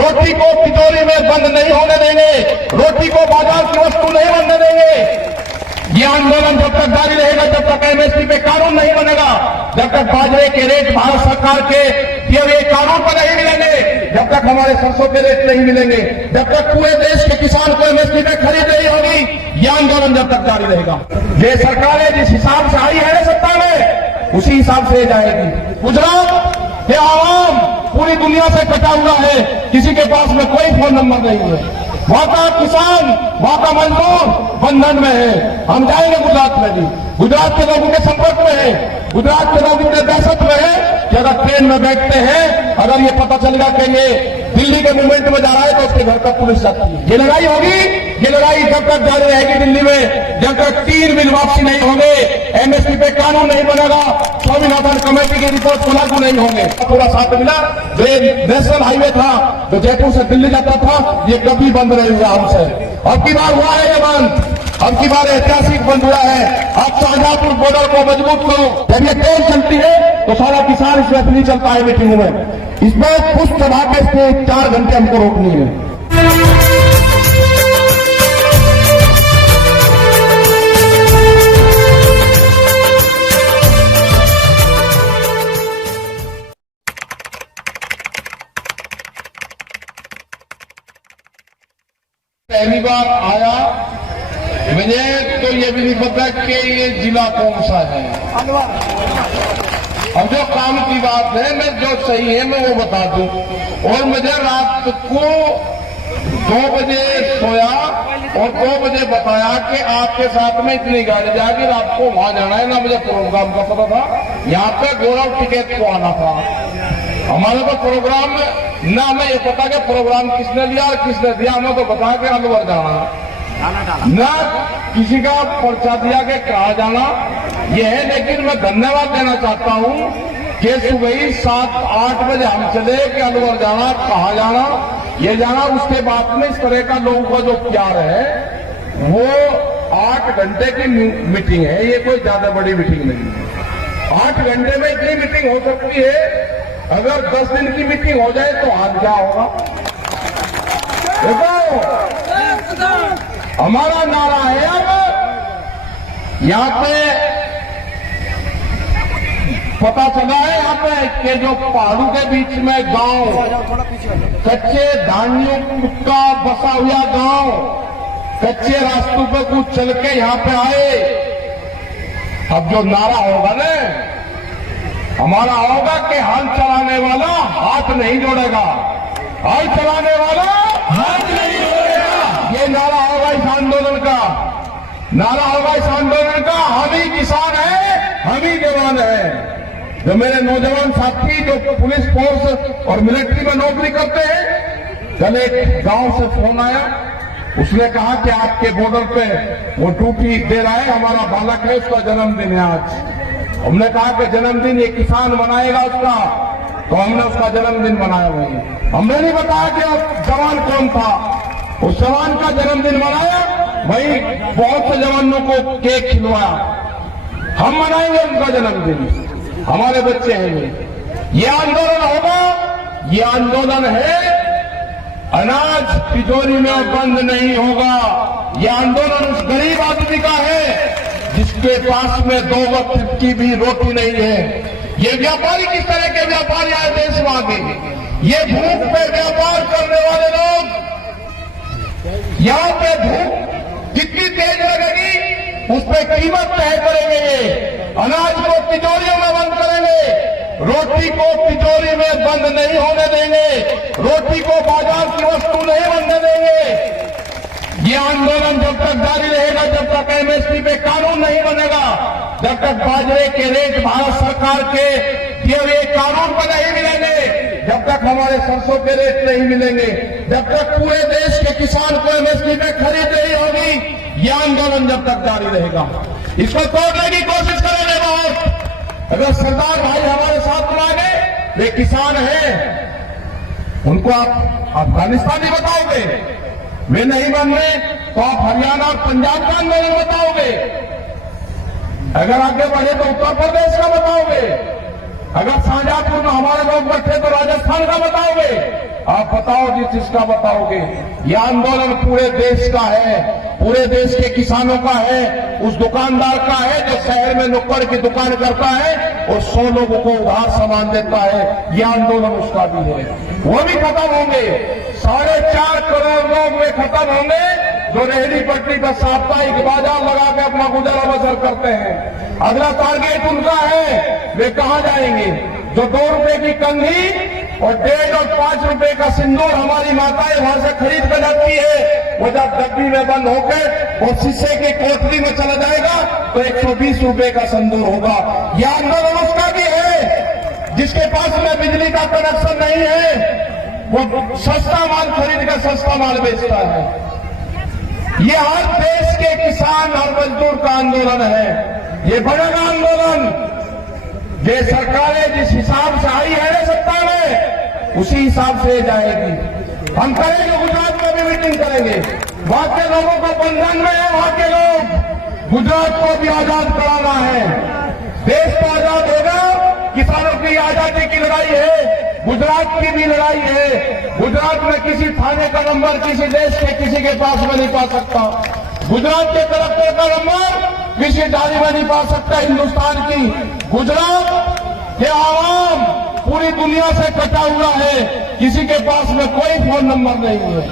रोटी को तिजोरी में बंद नहीं होने देंगे, रोटी को बाजार की वस्तु नहीं बनने देंगे। ये आंदोलन जब तक जारी रहेगा, जब तक एमएसपी पे कानून नहीं बनेगा, जब तक बाजरे के रेट भारत सरकार के दिए हुए कानून पर नहीं मिलेंगे, जब तक हमारे सरसों के रेट नहीं मिलेंगे, जब तक पूरे देश के किसान को एमएसपी पे खरीद नहीं होगी, ये आंदोलन जब तक जारी रहेगा। ये सरकारें जिस हिसाब से आई है सत्ता में, उसी हिसाब से जाएगी। गुजरात के आवाम पूरी दुनिया से कटा हुआ है, किसी के पास में कोई फोन नंबर नहीं है। वहां का किसान, वहां का मजदूर बंधन में है। हम जाएंगे गुजरात में भी, गुजरात के लोगों के संपर्क में है, गुजरात के लोग इतने दहशत में है कि अगर ट्रेन में बैठते हैं, अगर ये पता चलेगा कि ये दिल्ली के मूवमेंट में जा रहा है तो उसके घर तक पुलिस जाती है। ये लड़ाई होगी, ये लड़ाई जब तक जारी रहेगी दिल्ली में, जब तक 3 बिल वापसी नहीं होंगे, एमएसपी पे कानून नहीं बनेगा, स्वामीनाथन कमेटी की रिपोर्ट को लागू नहीं होंगे। पूरा साथ मिला जो नेशनल हाईवे था जो जयपुर से दिल्ली जाता था, ये कभी बंद नहीं हुआ हमसे। अब की बार हुआ है ये बंद, अब की बार ऐतिहासिक बंद हुआ है। अब शाहजहांपुर बॉर्डर को मजबूत करो। जब ये ट्रेन चलती है तो सारा किसान इसमें नहीं चलता है मीटिंगों में, इसमें कुछ सभा के 4 घंटे हमको रोकनी है। पहली बार आया मुझे तो ये भी नहीं पता कि ये जिला कौन सा है। अब जो काम की बात है, मैं जो सही है मैं वो बता दूं। और मुझे रात को 2 बजे सोया और 2 बजे बताया कि आपके साथ में इतनी गाड़ी जाएगी, रात को वहां जाना है। ना मुझे प्रोग्राम का पता था, यहाँ पे गौरव टिकट को आना था। हमारा तो प्रोग्राम ना हमें ये पता कि प्रोग्राम किसने लिया और किसने दिया, हमें तो बता के अलवर जाना ना किसी का पर्चा दिया कि कहा जाना ये है। लेकिन मैं धन्यवाद देना चाहता हूं कि सुबह ही 7-8 बजे हम चले कि अलवर जाना, कहा जाना, ये जाना। उसके बाद में इस तरह का लोगों का जो प्यार है वो 8 घंटे की मीटिंग है, ये कोई ज्यादा बड़ी मीटिंग नहीं है। 8 घंटे में इतनी मीटिंग हो सकती है। अगर 10 दिन की मीटिंग हो जाए तो हाल क्या होगा। देखो हमारा नारा है, अब यहाँ पे पता चला है यहाँ पे कि जो पहाड़ों के बीच में गांव, कच्चे धानियों का बसा हुआ गांव, कच्चे रास्तों पे कुछ चल के यहाँ पे आए। अब जो नारा होगा ना हमारा होगा कि हल चलाने वाला हाथ नहीं जोड़ेगा, हल चलाने वाला हाथ नहीं जोड़ेगा। ये नारा होगा इस आंदोलन का, नारा होगा इस आंदोलन का। हम ही किसान हैं, हम ही जवान हैं। जो मेरे नौजवान साथी जो पुलिस फोर्स और मिलिट्री में नौकरी करते हैं, कल एक गांव से फोन आया, उसने कहा कि आपके बॉर्डर पे वो ड्यूटी दे रहा है, हमारा बालक है, उसका जन्मदिन है आज। हमने कहा कि जन्मदिन ये किसान मनाएगा उसका, तो हमने उसका जन्मदिन मनाया। वही हमने नहीं बताया कि जवान कौन था, उस जवान का जन्मदिन मनाया, वही बहुत से जवानों को केक खिलवाया। हम मनाएंगे उनका जन्मदिन, हमारे बच्चे हैं। ये आंदोलन होगा, ये आंदोलन है, अनाज तिजोरी में बंद नहीं होगा। ये आंदोलन उस गरीब आदमी का है जिसके पास में 2 वक्त की भी रोटी नहीं है। ये व्यापारी किस तरह के व्यापारी आए देश में आगे, ये भूख पे व्यापार करने वाले लोग, यहाँ पे भूख जितनी तेज लगेगी उस पर कीमत तय करेंगे। ये अनाज को तिजोरियों में बंद करेंगे, रोटी को तिजोरी में बंद नहीं होने देंगे, रोटी को बाजार की वस्तु नहीं बनने देंगे। ये आंदोलन जब तक जारी रहेगा, जब तक एमएसपी पे कानून नहीं बनेगा, जब तक बाजरे के रेट भारत सरकार के दिए हुए कानून पर नहीं मिलेंगे, जब तक हमारे सरसों के रेट नहीं मिलेंगे, जब तक पूरे देश के किसान को एमएसपी पे खरीद नहीं होगी, ये आंदोलन जब तक जारी रहेगा। इसको तोड़ने की कोशिश करेंगे बहुत। अगर सरदार भाई हमारे साथ में आ गए, वे किसान हैं, उनको आप अफगानिस्तान ही बताओगे, वे नहीं बन रहे तो आप हरियाणा और पंजाब का आंदोलन बताओगे, अगर आगे बढ़े तो उत्तर प्रदेश का बताओगे। अगर शाहजहांपुर में हमारे लोग बैठे तो राजस्थान का बताओगे? आप बताओ जी, किसका बताओगे? ये आंदोलन पूरे देश का है, पूरे देश के किसानों का है, उस दुकानदार का है जो शहर में नुक्कड़ की दुकान करता है और 100 लोगों को उधार सामान देता है। ये आंदोलन उसका भी है, वो भी खत्म होंगे। 4.5 करोड़ लोग वे खत्म होंगे जो रेहड़ी पटरी पर साप्ताहिक बाजार लगा के अपना गुजारा बसर करते हैं। अगला टारगेट उनका है, वे कहां जाएंगे? जो 2 रुपए की कंघी और 1.5 और 5 रुपए का सिंदूर हमारी माताएं वहां से खरीद कर जाती है, वो जब डब्बी में बंद होकर और शीशे की कोठरी में चला जाएगा तो 120 रुपए का सिंदूर होगा। यह आंदोलन उसका भी है। जिसके पास में बिजली का कनेक्शन नहीं है वो सस्ता माल खरीद कर सस्ता माल बेचता है। ये हर देश के किसान और मजदूर का आंदोलन है। ये बढ़ेगा आंदोलन। ये सरकारें जिस हिसाब से आई है ना सत्ता में, उसी हिसाब से जाएगी। हम करेंगे, गुजरात में भी मीटिंग करेंगे। वहां के लोगों को बंधन में है, वहां के लोग गुजरात को भी आजाद कराना है। देश तो आजाद होगा, किसानों की आजादी की लड़ाई है, गुजरात की भी लड़ाई है। गुजरात में किसी थाने का नंबर किसी देश के किसी के पास में नहीं पा सकता। गुजरात के कलेक्टर का नंबर किसी डायरी में नहीं पा सकता हिंदुस्तान की। गुजरात के आवाम पूरी दुनिया से कटा हुआ है, किसी के पास में कोई फोन नंबर नहीं है।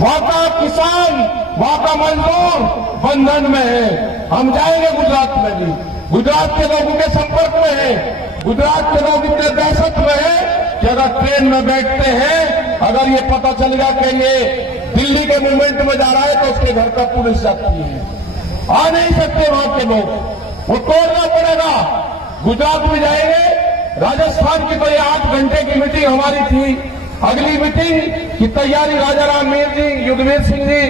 वहां का किसान, वहां का मजदूर बंधन में है। हम जाएंगे गुजरात में भी, गुजरात के लोगों के संपर्क में है। गुजरात के लोग इतने दहशत में है कि अगर ट्रेन में बैठते हैं, अगर ये पता चलेगा कि ये दिल्ली के मूवमेंट में जा रहा है तो उसके घर का पुलिस जाती है। आ नहीं सकते वहां के लोग, वो तोड़ना पड़ेगा। गुजरात में जाएंगे। राजस्थान की तो ये 8 घंटे की मीटिंग हमारी थी। अगली मीटिंग की तैयारी राजा राम मीर जी, युद्धवीर सिंह जी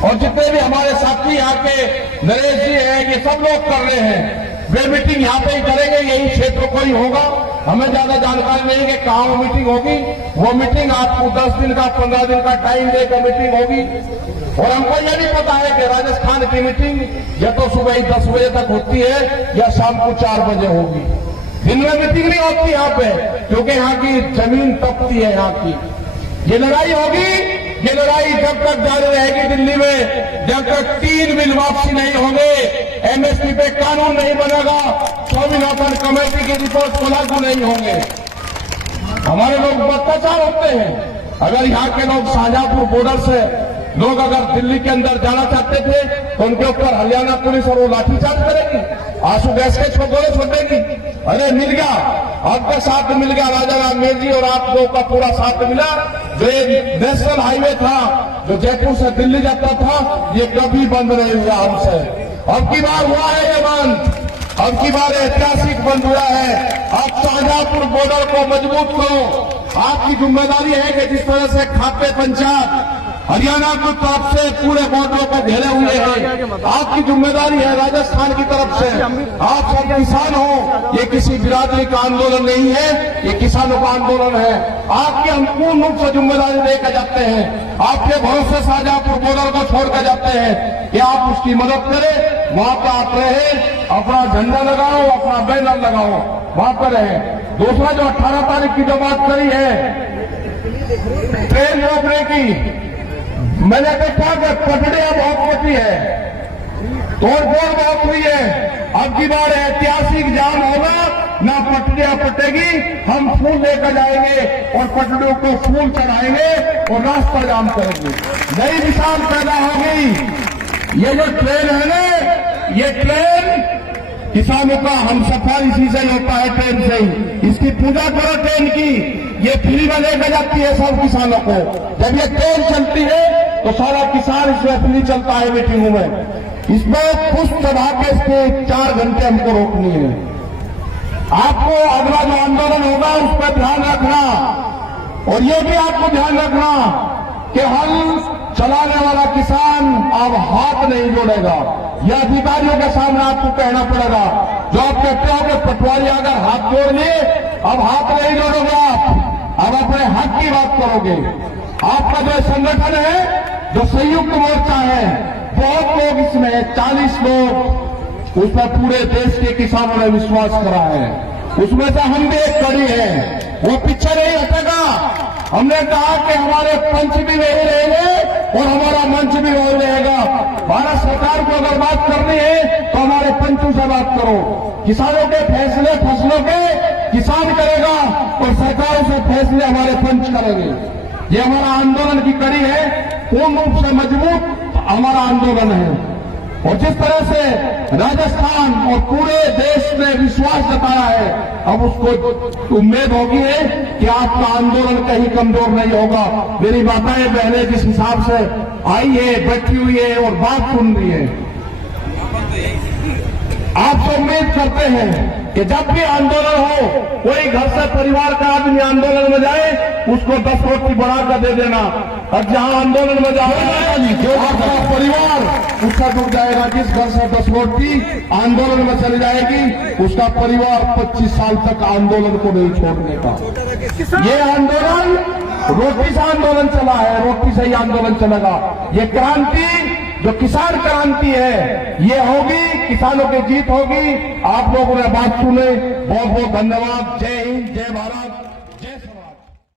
और जितने भी हमारे साथी यहाँ के नरेश जी हैं, ये सब लोग कर रहे हैं। वे मीटिंग यहाँ पे ही करेंगे, यही क्षेत्र को ही होगा। हमें ज्यादा जानकारी नहीं है कि कहाँ वो मीटिंग होगी। वो मीटिंग आपको 10 दिन का 15 दिन का टाइम देकर मीटिंग होगी। और हमको यह भी पता है कि राजस्थान की मीटिंग या तो सुबह ही 10 बजे तक होती है या शाम को 4 बजे होगी। दिन में मीटिंग नहीं होती यहाँ पे, क्योंकि यहाँ की जमीन तपती है। यहाँ की ये लड़ाई होगी। ये लड़ाई जब तक जारी रहेगी दिल्ली में, जब तक 3 बिल वापसी नहीं होंगे, एमएसपी पे कानून नहीं बनेगा, स्वामीनाथन कमेटी की रिपोर्ट को लागू नहीं होंगे। हमारे लोग अत्याचार होते हैं। अगर यहाँ के लोग शाहजहांपुर बॉर्डर से लोग अगर दिल्ली के अंदर जाना चाहते थे तो उनके ऊपर हरियाणा पुलिस और वो लाठीचार्ज करेगी, आंसू गैस के गोले छोड़ेगी। अरे मिल गया, आपका साथ मिल गया राजा राम मीर जी और आप लोगों का पूरा साथ मिला। जो नेशनल हाईवे था जो जयपुर से दिल्ली जाता था, ये कभी बंद नहीं हुआ हमसे। अब की बार हुआ है ये बंद, अब की बार ऐतिहासिक बंद हुआ है। आप शाहजहांपुर बॉर्डर को मजबूत करो। आपकी जिम्मेदारी है कि जिस तरह से खापे पंचायत हरियाणा की तरफ से पूरे बॉर्डर को घेरे हुए हैं, आपकी जिम्मेदारी है राजस्थान की तरफ से। आप सब किसान हो, ये किसी बिरादरी का आंदोलन नहीं है, ये किसानों का आंदोलन है। आपकी हम पूर्ण रूप से जिम्मेदारी लेकर जाते हैं। आपके भरोसे शाहजहांपुर बॉर्डर को छोड़कर जाते हैं कि आप उसकी मदद करें। वहां पर आप रहे, अपना झंडा लगाओ, अपना बैनर लगाओ, वहां पर रहे। दूसरा जो 18 तारीख की जो बात करी है ट्रेन रोकने की, मैंने देखा कि पटड़ियां बहुत होती है, तोड़फोड़ बहुत हुई है। अब की बार ऐतिहासिक जाम होगा, ना पटड़ियां पटेगी, हम फूल लेकर जाएंगे और पटड़ियों को फूल चढ़ाएंगे और रास्ता जाम करेंगे। नई मिसाल पैदा होगी। ये जो ट्रेन है ना, ये ट्रेन किसानों का हमसफर इसी से ही होता है, ट्रेन से ही। इसकी पूजा करो ट्रेन की, ये फ्री में लेकर जाती है सब किसानों को। जब ये ट्रेन चलती है तो सारा किसान इसमें फ्री चलता है मीटिंगों में। इसमें पुष्प चढ़ा के इसके 4 घंटे हमको रोकनी है। आपको अगला जो आंदोलन होगा उस पर ध्यान रखना, और ये भी आपको ध्यान रखना कि हल चलाने वाला किसान अब हाथ नहीं जोड़ेगा। यह अधिकारियों के सामने आपको कहना पड़ेगा। जो आप कहते हो कि पटवारी अगर हाथ जोड़ लिए, अब हाथ नहीं जोड़ोगे आप, अब अपने हक की बात करोगे। आपका जो संगठन है, जो संयुक्त मोर्चा है, बहुत लोग इसमें 40 लोग, उसमें पूरे देश के किसानों ने विश्वास करा है। उसमें से हम भी एक कड़ी है, वो पीछे नहीं हटेगा। हमने कहा कि हमारे पंच भी वही रहेंगे और हमारा मंच भी वही रहेगा। भारत सरकार को अगर बात करनी है तो हमारे पंचों से बात करो। किसानों के फैसले फसलों के किसान करेगा और सरकारों से फैसले हमारे पंच करेंगे। ये हमारा आंदोलन की कड़ी है, पूर्ण रूप से मजबूत हमारा आंदोलन है। और जिस तरह से राजस्थान और पूरे देश ने विश्वास जताया है, अब उसको उम्मीद होगी है कि आपका आंदोलन कहीं कमजोर नहीं होगा। मेरी माताएं बहनें जिस हिसाब से आई है, बैठी हुई है और बात सुन रही है, आपसे उम्मीद करते हैं कि जब भी आंदोलन हो, कोई घर से परिवार का आदमी आंदोलन में जाए, उसको 10 रोटी बढ़ाकर दे देना। और जहां आंदोलन में जाएगा जो आपका परिवार उसका डूब जाएगा। जिस घर से 10 रोटी आंदोलन में चली जाएगी, उसका परिवार 25 साल तक आंदोलन को नहीं छोड़ने का। ये आंदोलन रोटी से आंदोलन चला है, रोटी से ही आंदोलन चलेगा। ये क्रांति जो किसान क्रांति है, ये होगी, किसानों की जीत होगी। आप लोगों ने बात सुने, बहुत बहुत धन्यवाद। जय हिंद, जय भारत।